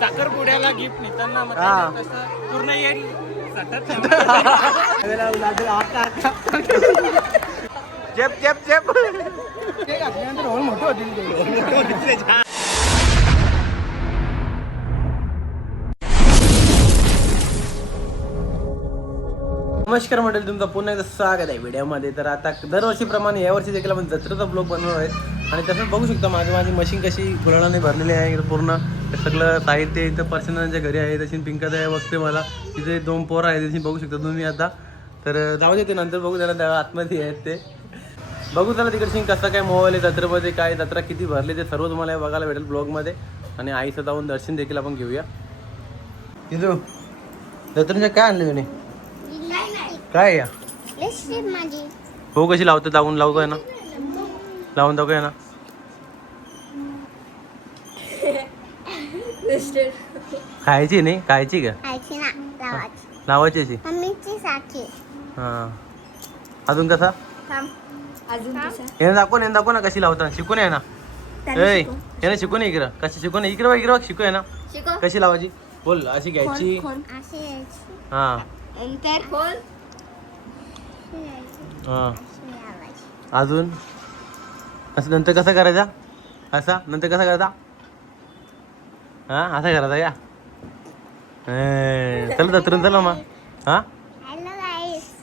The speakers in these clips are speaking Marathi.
साखरपुड्याला गिफ्ट नेताना पूर्ण येईल चेप चेप चेप मोठं होतील. नमस्कार मंडळी, तुमचं पुन्हा एकदा स्वागत आहे व्हिडिओमध्ये. तर आता दरवर्षीप्रमाणे यावर्षी देखील आपण जत्रेचा ब्लॉग बनवणार आहे आणि तसंच बघू शकता माझी मशीन कशी गुलालाने भरलेली आहे. पूर्ण सगळं साहित्य इथं पर्सनच्या घरी आहे. तशी पिंकात आहे बघते मला. तिथे 2 पोरं आहेत तशी बघू शकता तुम्ही आता. तर जाऊ दे, ते नंतर बघू, त्याला आतमध्ये आहेत ते बघू. त्याला तिकडची कसं काय मोबाईल आहे जत्रेमध्ये, काय जत्रा किती भरली ते सर्व तुम्हाला बघायला भेटेल ब्लॉगमध्ये. आणि आईचं जाऊन दर्शन देखील आपण घेऊया. तिथं जत्रेच्या काय आणले तुम्ही? काय या हो कशी लावते? लावू काय ना, लावून दाखव ना. खायची नाही, खायची का? लावायची अशी. हा अजून कसा? हे दाखव ना कशी लावता. शिकून आहे ना, हे ना शिकून इकडं कशी शिकून. इकडं शिकू आहे ना कशी लावायची. बोल. अशी घ्यायची. हा हा अजून असं. नंतर कसा करायचा? असा नंतर कसा करायचा? हा असा करायचा या. चला जत्रेन चला मग. हा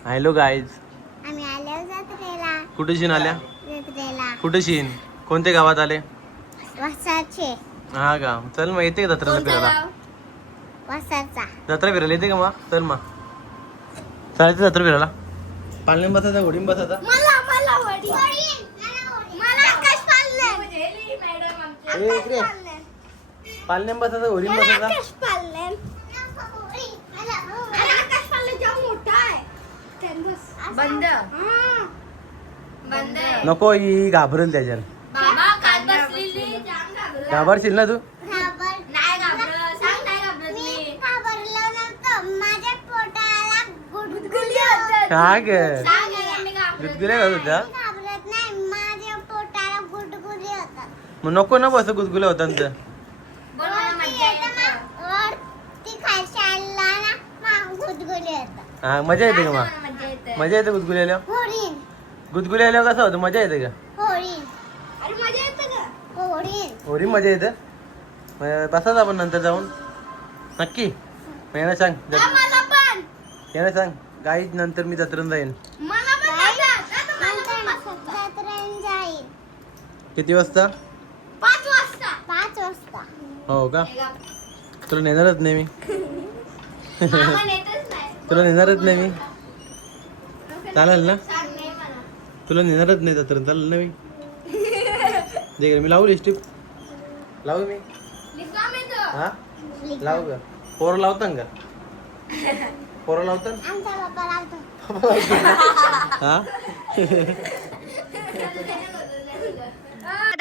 हॅलो गाईज. कुठे शिन आल्या? कुठे शिन? कोणत्या गावात आले? हा का? चल मग येते का जत्रेला फिरायला? जत्रा फिरायला येते का मग? चल मग चालायचं जत्रा फिरायला. पालण्यात बसायचा, घोडीन बसायचा. पालण्यात बसायचा, घोडीन बसायचा. नको, ही घाबरेल त्याच्यात. घाबरशील ना तू? काय ग गुदगुल्या होत होत्या? मग नको ना बस, गुदगुल्या होता. हा मजा येते का मग? मजा येते गुदगुल्याला. गुदगुल्याला कसं होतं? मजा येते का? होरी मजा येते. बसाच आपण नंतर जाऊन नक्की. यांना सांग, यांना सांग गाईज नंतर मी जत्रेत जाईन. किती वाजता? 5 वाजता. हो का? तुला नेणारच नाही मी. तुला नेणारच नाही मी. चालेल ना? तुला नेणारच नाही जत्रेत, चालेल ना? मी लावू लिस्टिप. लावू मी? हा लावू का? पोरं लावता का? पोरं लावतात? हा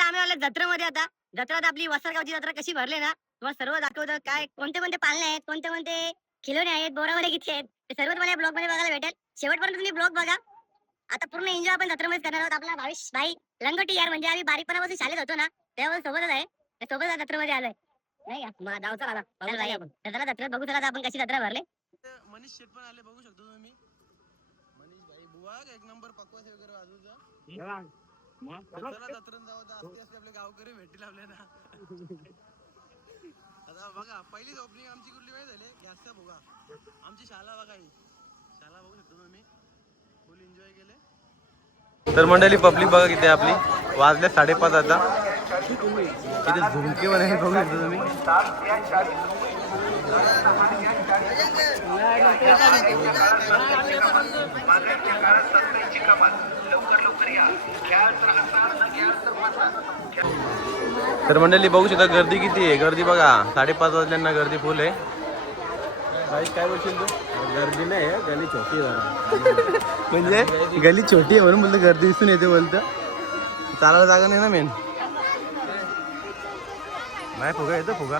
आम्ही जत्रेमध्ये आता जत्रात आपली वसरगावची जत्रा कशी भरली ना तुम्हाला सर्व दाखवतं. काय कोणते कोणते पालणे आहेत, कोणते कोणते खिलोणे आहेत, बोरावडे किती आहेत, ते सर्व तुम्हाला ब्लॉग मध्ये बघायला भेटेल. शेवटपर्यंत तुम्ही ब्लॉग बघा. आता पूर्ण एन्जॉय आपण जत्रेमध्ये करणार आहोत. आपला भावेश भाई लंगोटी यार, म्हणजे आम्ही बारीकपणापासून शाळेत होतो ना तेव्हा सोबतच आहे. सोबतच जत्रेमध्ये आलोय नाही का? मग गावचा आला जत्रा जत्रेत बघू. चला आपण कशी जत्रा भरले. मनीष शेट पण आले, बघू शकतो तुम्ही. मनीष भाई बुवा एक नंबर पकवास वगैरे वाजूचा. चला जत्रेत जाऊ. असते आपले गावकरी भेटी लावले ना. आता बघा पहिलीच ओपनिंग आमची कुठली वेळ झाली. गॅसचा बघा आमची शाळा बघा, ही शाळा बघू शकतो तुम्ही. फुल एन्जॉय केले. तर मंडळी पब्लिक बघा किती आपली. वाजले 5:30 आता. इथे झुमके बनायला बघू शकतो तुम्ही. तर मंडळी बघू शकता गर्दी किती आहे. गर्दी बघा 5:30 वाजल्यांना गर्दी फुल आहे. काय बोलशील तू? गर्दी नाही आहे, गली छोटी आहे. म्हणजे गली छोटी आहे म्हणून बोलतो गर्दी दिसून येते बोलतं. चालायला जागा नाही ना मेन. नाही फुगा येतो फुगा.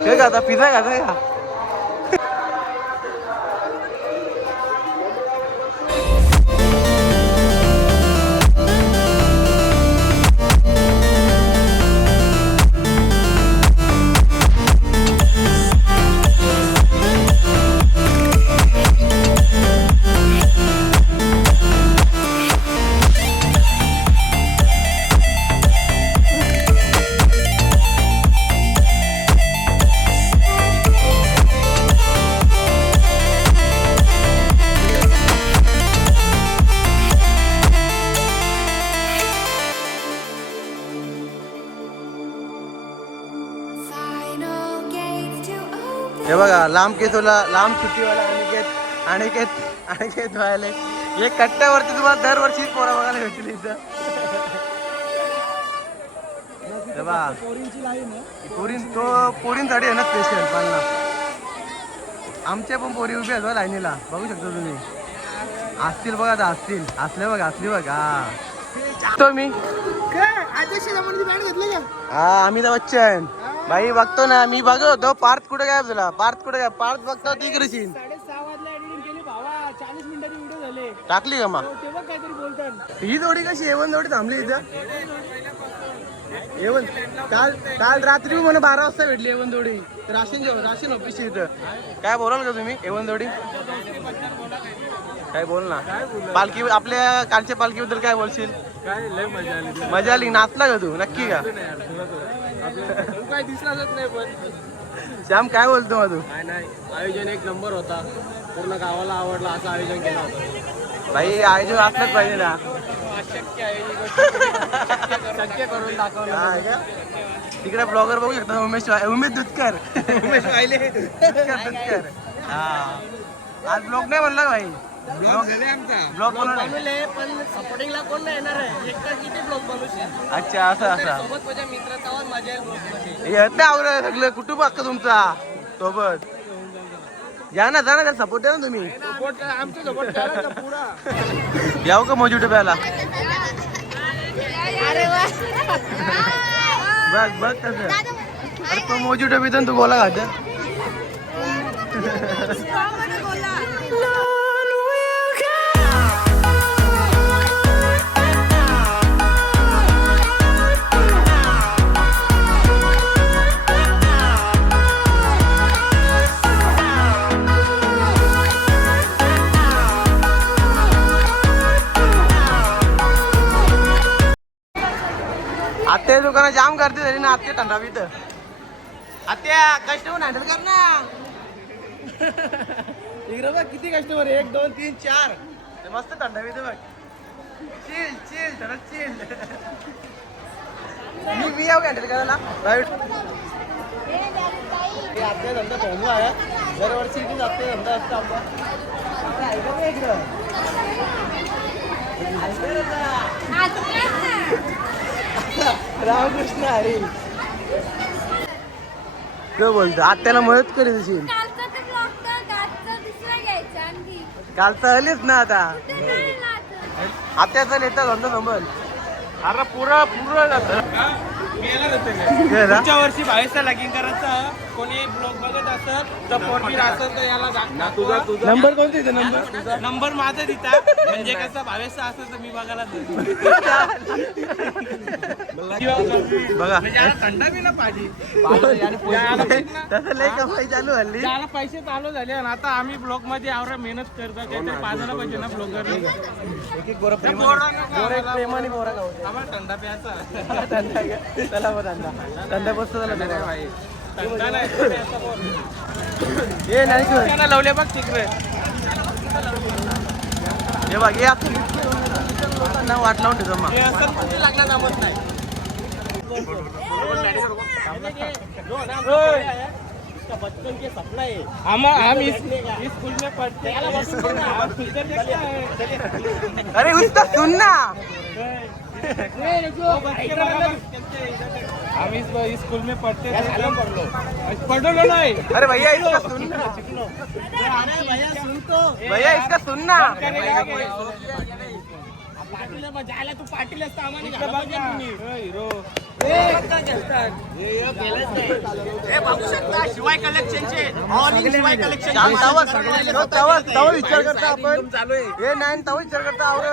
काय का आता पिझ्झा खाता का? हे बघा लांब सुट्टीवाला अनिकेत व्हायला हे कट्ट्यावरती तुम्हाला दरवर्षी पोरा बघायला भेटतील इथं. हे बघा पोरींसाठी आहे ना स्पेशल पालना. आमच्या पण पोरी उभे आहेत लाईनीला बघू शकता तुम्ही. असतील बघा आता असले बघा. तो मी हा अमिताभ बच्चन भाई बघतो ना मी बघत होतो. पार्थ कुठे काय तुला पार्थ बघतो ती करशील 40 मिनिटाची व्हिडिओ झाले टाकली का मग तेव्हा काहीतरी बोलतात. ही जोडी कशी एवन जोडी थांबली इथं. एवन काल रात्री मला 12 वाजता भेटली एवन जोडी राशन ऑफिस इथं. काय बोलाल का तुम्ही एवन जोडी काय बोल ना. पालखी आपल्या कालच्या पालखीबद्दल काय बोलशील. काय लय मजा आली नाचला का तू नक्की का काय दिसलाच नाही. पण श्याम काय बोलतो मग तू. नाही आयोजन एक नंबर होता. पूर्ण गावाला आवडला असं आयोजन केलं होतं. भाई आयोजन असलंच पाहिजे ना. शक्य करून दाखवलं. तिकडे ब्लॉगर बघू शकता उमेश दुधकर हा आज ब्लॉग नाही म्हणला भाई. ब्लॉग बनवले पण सपोर्टिंगला कोण नाही येणार आहे. एकटा किती ब्लॉग बनवशील. अच्छा असं सोबत माझ्या मित्राचा मजा येईल. येत नाही आवडत सगळं कुटुंब अख्खं तुमचा सोबत या ना जा ना सपोर्ट द्या ना तुम्ही. आमच्या सोबत पुरा याव का मोजू प्याला बघ कसं. अरे तो मोजू पितो तू बोला खात. आत्या दुकानं जाम करते तरी ना आत्या थंडावी तर आत्या कस्टमर हँडल कर ना. इकडे बघ किती कस्टमर 1 2 3 4 मस्त थंडावी तर बघ. चिल थोडं चिल. मी याव हँडल करायला आत्या धंदा पोहू आहे. दरवर्षी इथे आत्या धंदा असतो रामकृष्ण हरी काय बोलतो. आत्याला मदत करीत असेल. कालचा आलीच ना आता आत्याचा नेता धंदा संभल. अरे पुरा पुढच्या वर्षी 22 लगीन करायचं. कोणी ब्लॉग बघत असेल तर पोरगी असेल तर याला तुझा नंबर कोणता इथं नंबर माझा दिता. म्हणजे कसं 22 असेल तर मी बघायला बघा थंडा बी ना पाहिजे. तसं लय कमाई चालू हल्ली. त्याला पैसे चालू झाले आणि आता आम्ही ब्लॉग मध्ये आवरा मेहनत करतो. ते पाजायला पाहिजे ना ब्लॉगर. एक गोरा प्रेमाने गोरा गावतो. आम्हाला थंडा प्यायचा. चला बरं थंडा बसतो त्याला भाई थंडा नाही हे नाही तू लावले बघ तिकडे. हे बघ हे लोकांना वाट लावून ठेवतो मग कुठे लागणार जमत नाही. बचपन के सपना है. हम इस स्कूल में पढ़ते हैं. अरे उसका सुनना. हम इस स्कूल में पढ़ते थे. पढ़ो नहीं. अरे भैया इसका सुनना. अरे भैया सुन तो. भैया इसका सुनना. पाटील जायला तू पाटील असता आम्हाला हिरो. बघू शकता शिवाय कलेक्शनचे ऑल इन शिवाय कलेक्शन तवा विचार करता आपण चालू आहे. हे नाही तवा विचार करता आवर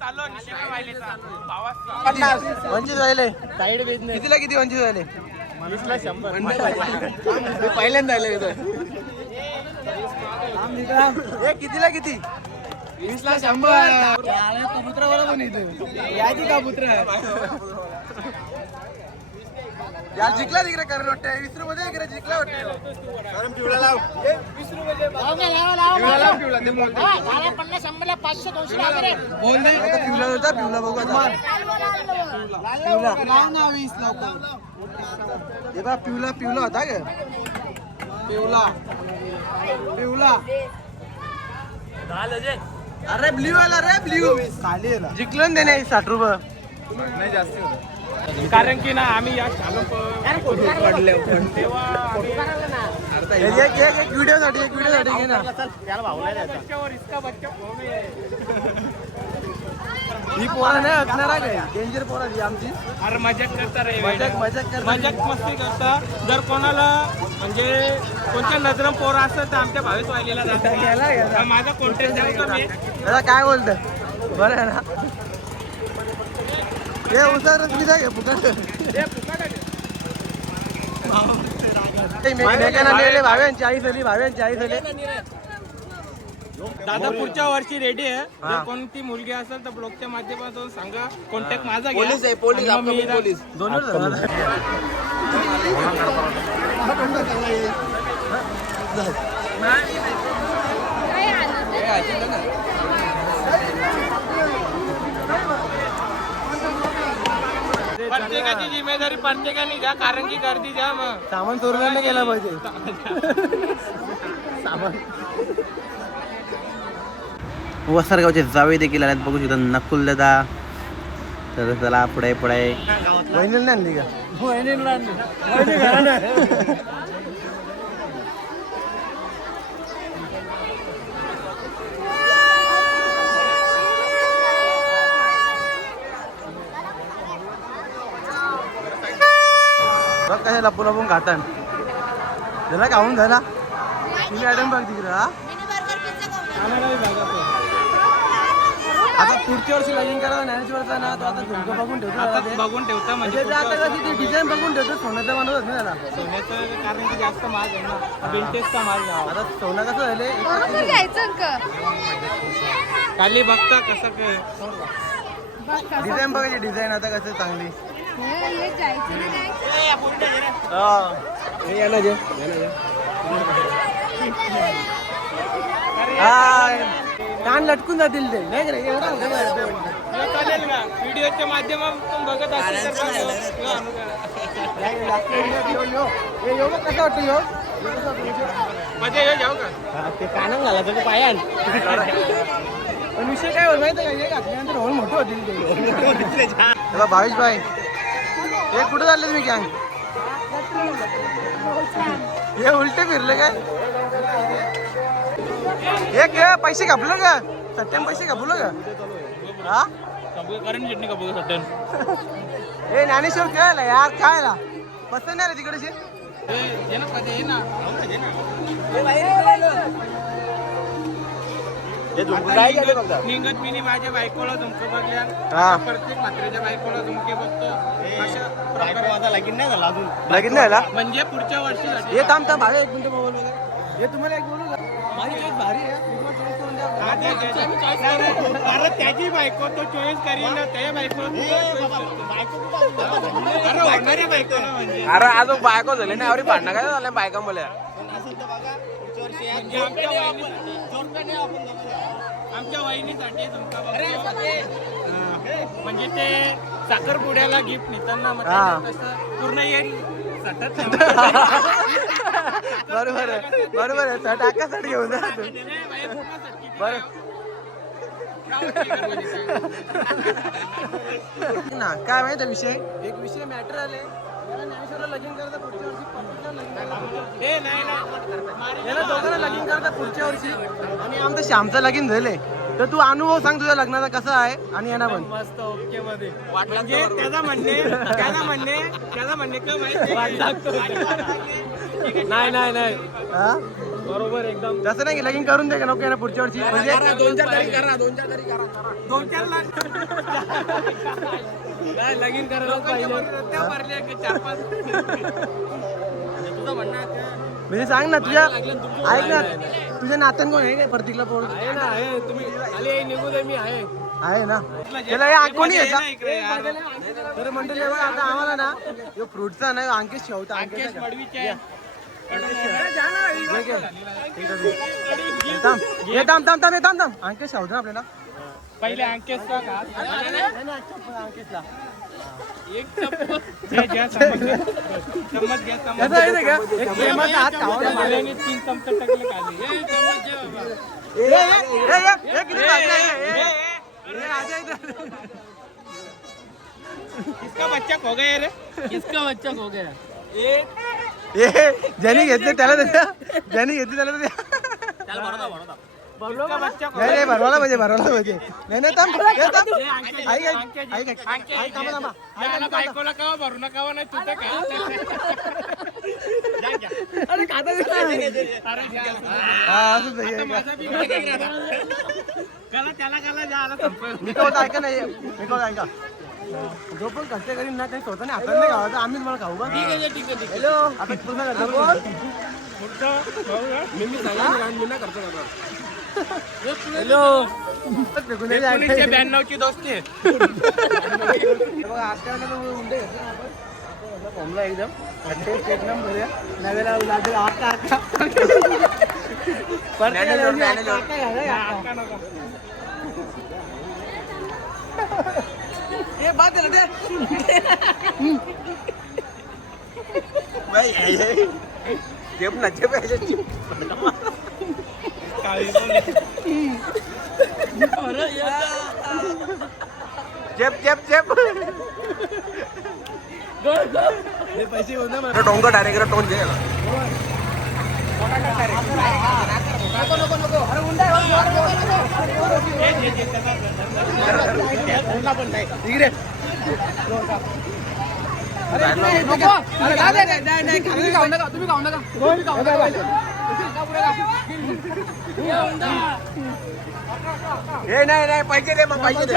चालू शिवाय वाहिले चालू 25 राहिले साईड बिझनेस. कितीला किती 25 राहिले. 20ला 100. पहिल्यांदा आले इथं. हे कितीला किती 20ला 100. कबुतरावाला पण इथे यादी कबूतर. यार जिंकला तिकडे करण वाटतं 20 रुपये इकडे जिंकला वाटतं कारण पिवळा लाव 20 रुपये पिवळा बोल दे पिवळा होता पिवळा बघू आता पिवळा पिवळा पिवळा होता का पिवळा पिवळा अरे ब्ल्यू आला रे ब्ल्यू खाली जिंकलं ना त्याने 60 रुपये नाही जास्त कारण की ना आम्ही या चालू पडले तेव्हा एक व्हिडिओ साठी घे ना बच्च्यावर इसका बच्चा ही पोरा नाही असणार आहे डेंजर पोरा ही आमची अरे मजाक करता रे मजाक मजाक मस्ती करता जर कोणाला म्हणजे कोणत्या नजरम पोरा असेल तर आमच्या भावेश वाहिलेला जातात माझा कॉन्टॅक्ट जास्त कमी आहे. दादा काय बोलत बरं आहे ना हे उसार रसमी जाय फुकट भाव्यांची आई झाली दादा पुढच्या वर्षी रेडी आहे हा. जर कोणती मुलगी असेल तर ब्लॉगच्या माध्यमातून सांगा कॉन्टॅक्ट माझा घ्या. पोलीस आहे पोलीस आणि मग मी पोलीस दोन प्रत्येकाची जिम्मेदारी प्रत्येकाने घ्या कारण की गर्दी द्या मग सामान चोरून नाही केला पाहिजे सामान वसरगावचे जावे देखील आल्यात बघू शकता नकुल दादा तर चला पुढे वहिनीला नाही आणली का वहिनीला बघ कशा लपून लपून खातान त्याला खाऊन झाला तुम्ही मॅडम बघ तिकडे हा आता पुढच्या वर्षी लगिंग करा ज्ञानेश्वर वरचा ना तो आता झुमकं बघून ठेवतो आता ते. बघून ठेवता म्हणजे म्हणजे ते आता कशी ती डिझाईन बघून ठेवतो सोन्याचा माणूस होत ना त्याला सोन्याचं कारण की जास्त महाग आहे ना विंटेजचा माल घ्यावा आता सोनं कसं झाले खाली बघता कसं काय डिझाईन बघायची डिझाईन आता कसं चांगली कान लटकून जातील ते नाही का रे? एवढं होतं बरं ते. चालेल का व्हिडिओच्या माध्यमातून बघत असेल तर कसं वाटतं योग मध्ये हे जाऊ का ते कानात घालायचं ते पायान पण विषय काय होत माहिती का हे घातल्यानंतर होल मोठं होतील ते तेव्हा भावेश भाई हे कुठं चालले तुम्ही गँग हे उलटे फिरले काय एक पैसे घापलं का सट्ट्यान पैसे घापलं का हा करण चटणी का बघू सट्टन हे ज्ञानेश्वर खेळायला यार खायला बसत नाही रे तिकडे ये ना मध्ये ये ना निघत मी माझ्या बायकोला झुमके बघल्या प्रत्येक म्हात्रेच्या बायकोला झुमके बघतो अशा प्रकारे लगीन नाही झाला अजून लगीन नाही झाला म्हणजे पुढच्या वर्षी हे थांब थांब भावे एक मिनिट मोबाईल वगैरे हे तुम्हाला एक बोलू का माझी चॉईस भारी आहे तुम्हाला चॉईस करून द्या. अरे त्याची बायको तो चॉईस करीन ना त्या बायको अरे होणारी बायको ना म्हणजे अरे अजून बायको झाली नाही अरे भांडणं काय झालं बायका मला म्हणजे आमच्या वहिनीसाठी झुमका बघतो. म्हणजे ते साखरपुड्याला गिफ्ट नेताना मग हा. तसं पूर्ण येईल सतत बरोबर आहे टाकासाठी घेऊन जा तू. बरं ना काय माहिती विषय एक विषय मॅटर आले ज्ञानेश्वरला लगीन करता पुढच्या वर्षी पप्पूला लगीन करता. हे नाही याला दोघांना लगीन करता पुढच्या वर्षी आणि आमचं श्यामचं लगीन झाले तर तू अनुभव सांग तुझ्या लग्नाचा कसा आहे आणि यांना पण मस्त ओके मध्ये म्हणजे त्याचा म्हणणे का माहिती नाही हा बरोबर एकदम तसं नाही की लगीन करून दे का नको यांना पुढच्या वर्षी म्हणजे 2-4 तारीख करा 2-4 लाख काय लगीन करायला पाहिजे त्या भरले 4-5 तुझं म्हणणं म्हणजे सांग ना तुझ्या ऐक ना तुझ्या नात्यान कोण आहे काय प्रतीकला पोळ आहे ना आहे तुम्ही खाली निघू दे मी आहे आहे ना त्याला हे कोणी घ्यायचा तर मंडळी बघा आता आम्हाला ना यो फ्रूटचा नाही अंकेश ठेवता अंकेश मडवीचे थांब अंकेश ठेवतो ना आपल्याला पहिले अंकेशचा का अंकेशला एक चम्मच घ्या हात खावा माल्याने 3 चमचे टाकले खाली किसका बच्चा खो गया रे किसका बच्चा खो गया ज्यांनी घेतले त्याला द्या ज्यांनी घेतले त्याला द्या नाही भरवायला पाहिजे नाही बायकोला कावा भरू नका नाही तुझं काय मी काय ऐका नाही मी काय ऐका जो पण कष्ट करीन ना काही स्वतः नाही आपण नाही खावा आम्ही तुम्हाला खाऊ का ठीक आहे हॅलो आता पूर्ण करतो हॅलो 1992 ची दोस्ती आहे फॉर्मला एकदम एक नंबर नव्याला ये बात है भाई जेब ना जेब पैसे टोंग डायरेक्ट टोन घे नाही पैसे दे मग पैसे दे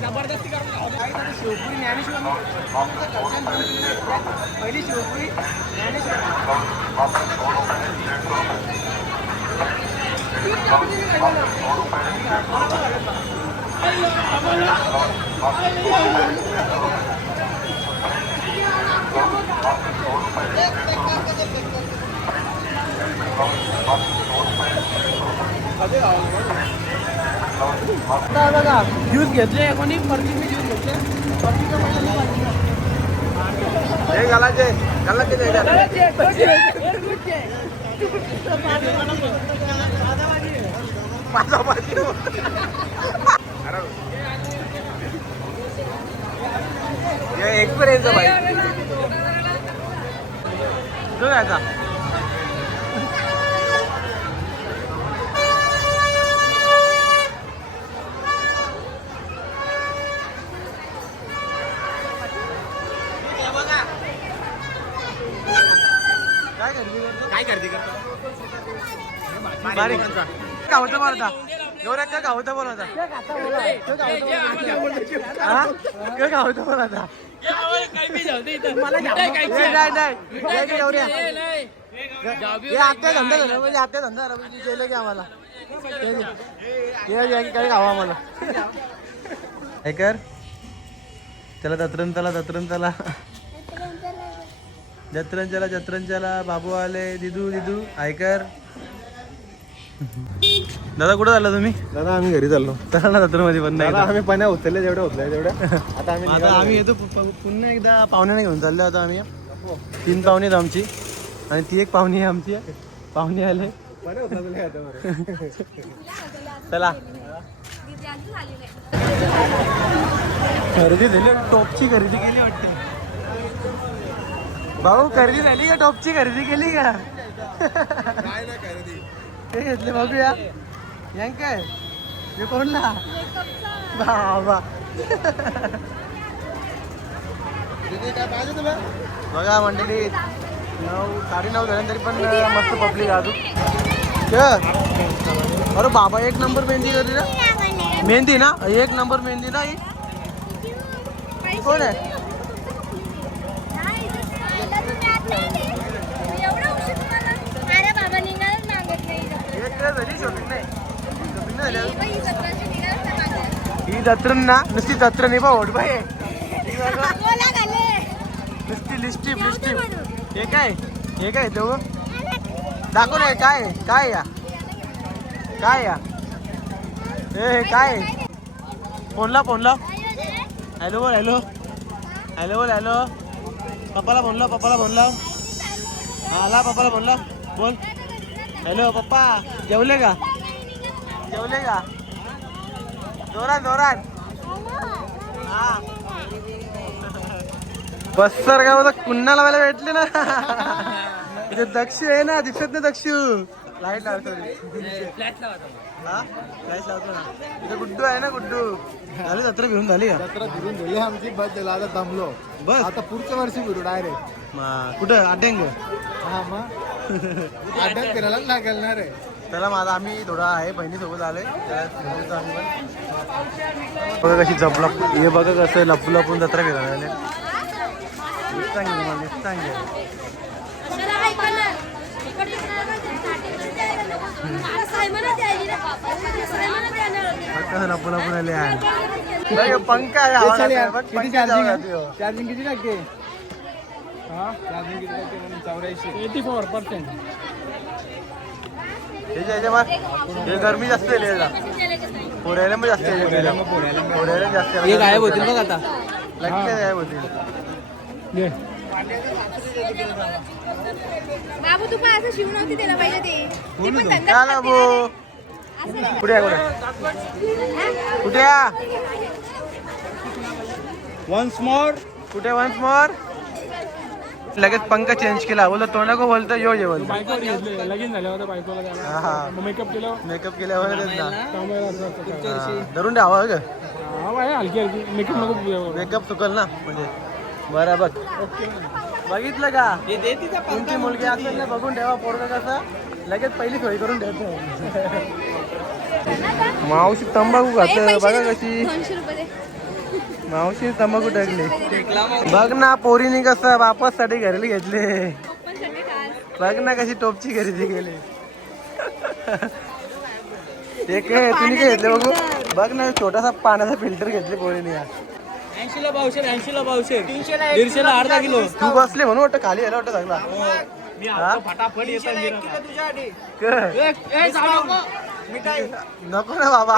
जबरदस्ती करून शिवपुरी ज्ञानेश्वर पहिली शिवपुरी बघा ज्यूस घेतले कोणी परती मी ज्यूस घेतले हे घालायचे एक्सपिरियन्स भाई जो याचा काय करते गावचं बोलता एवढ्या का गावचं बोलता गावचं बोलता आत्या धंदा झाला म्हणजे आत्या धंदा झाला म्हणजे जेल की आम्हाला काय खावा आम्हाला काय कर त्याला दत्रंताला जत्रंच्याला बाबू आले दिदू ऐकर दादा कुठं चालला तुम्ही दादा आम्ही घरी चाललो चला ना जत्रेमध्ये पण नाही आम्ही पाण्या उचलले जेवढ्या तेवढ्या आता आम्ही येतो पुन्हा एकदा पाहुण्याने घेऊन चाललो आता आम्ही 3 पाहुणे आहेत आमची आणि ती एक पाहुणी आहे आमची पाहुणे आले चला खरेदी झाली टॉपची खरेदी केली वाटते भाऊ खरेदी झाली का टॉपची खरेदी केली का हे घेतले बघूया यांग काय हे कोणला बाबा बघा मंडळी 9:30 झाल्या तरी पण मस्त पब्लिक अजून अरे बाबा 1 नंबर मेहंदी करली ना मेहंदी ना 1 नंबर मेहंदी ना ही कोण आहे अरे बाबा निघालच मागत नाही शॉपिंग नाही ही जत्रण ना नुसती जत्रण आहे बा ओढ बाई नुसती लिस्टिप हे काय तो दाखव ना काय या हे काय फोन लाव हॅलो बोल पप्पाला फोन लाव आला पप्पाला फोन लाव बोल हॅलो पप्पा जेवले का जोरात हा बस्तर गावाचा कुन्हा लावायला भेटले ना इथे दक्षू आहे ना दिसत नाही दक्षू लाईट लावतो लावतो ना इथे गुड्डू आहे ना झाली जत्रा घेऊन झाली का आमची बस झाला आता दमलो बस आता पुढच्या वर्षी फिरू डायरेक्ट कुठं अड्ड्यांग हा मग अड्ड्यात फिरायलाच लागेल ना रे त्याला माझा आम्ही थोडा आहे बहिणीसोबत आलोय बघा कशी जपलप हे बघा कसं लपून जत्रा फिरायला लपून आले आहे पंखा किती चार्जिंग किती टक्के चार्जिंग किती टक्के म्हणून 84% हे गरमी जास्त पोऱ्याला पण जास्त पोऱ्याला जास्त गायब होतील बघ आता लगेच गायब होतील बाबू तू पण असं शिवून नव्हती त्याला पाहिजे ते पण धंदा चला बो कुठे वन्स मोर लगेच पंखा चेंज केला बोला तो नको बोलतो यो जेवण लगीन झाल्यावर बायकोला मेकअप केल्यावर धरून द्या हवा ग हलकी मेकअप नको मेकअप चुकल ना म्हणजे बरोबर बघितलं का तुमची मुलगी असेल ना बघून ठेवा पोरगा कसा लगेच पहिली सोय करून ठेवतो मावशी तंबाखू खात बघा कशी मावशी तंबाखू टाकली बघ ना पोरीने कसं वापस साठी घराला घेतले बघ ना कशी टोपची खरेदी केली एक तुम्ही काय घेतले बघू बघ ना छोटासा पाण्याचा फिल्टर घेतले पोरीने 80ला 500 150ला अर्धा किलो तू बसले म्हणून वाटतं खाली यायला वाटतं चांगला फटाफट नको ना बाबा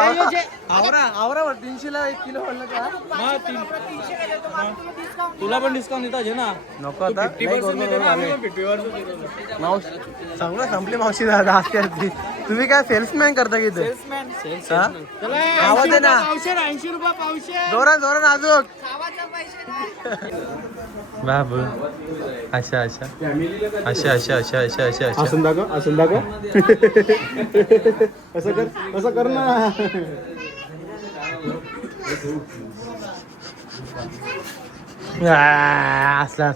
आवरा 300ला 1 किलो म्हणलं का तुला पण डिस्काउंट देतात ना नको आता मावशी चांगलं संपली मावशी दादा असते तुम्ही काय सेल्समॅन करता की इथे आवाज आहे ना 80 रुपये पावशे जोरात अजून बाबू अच्छा असं दाखव असं कर ना असला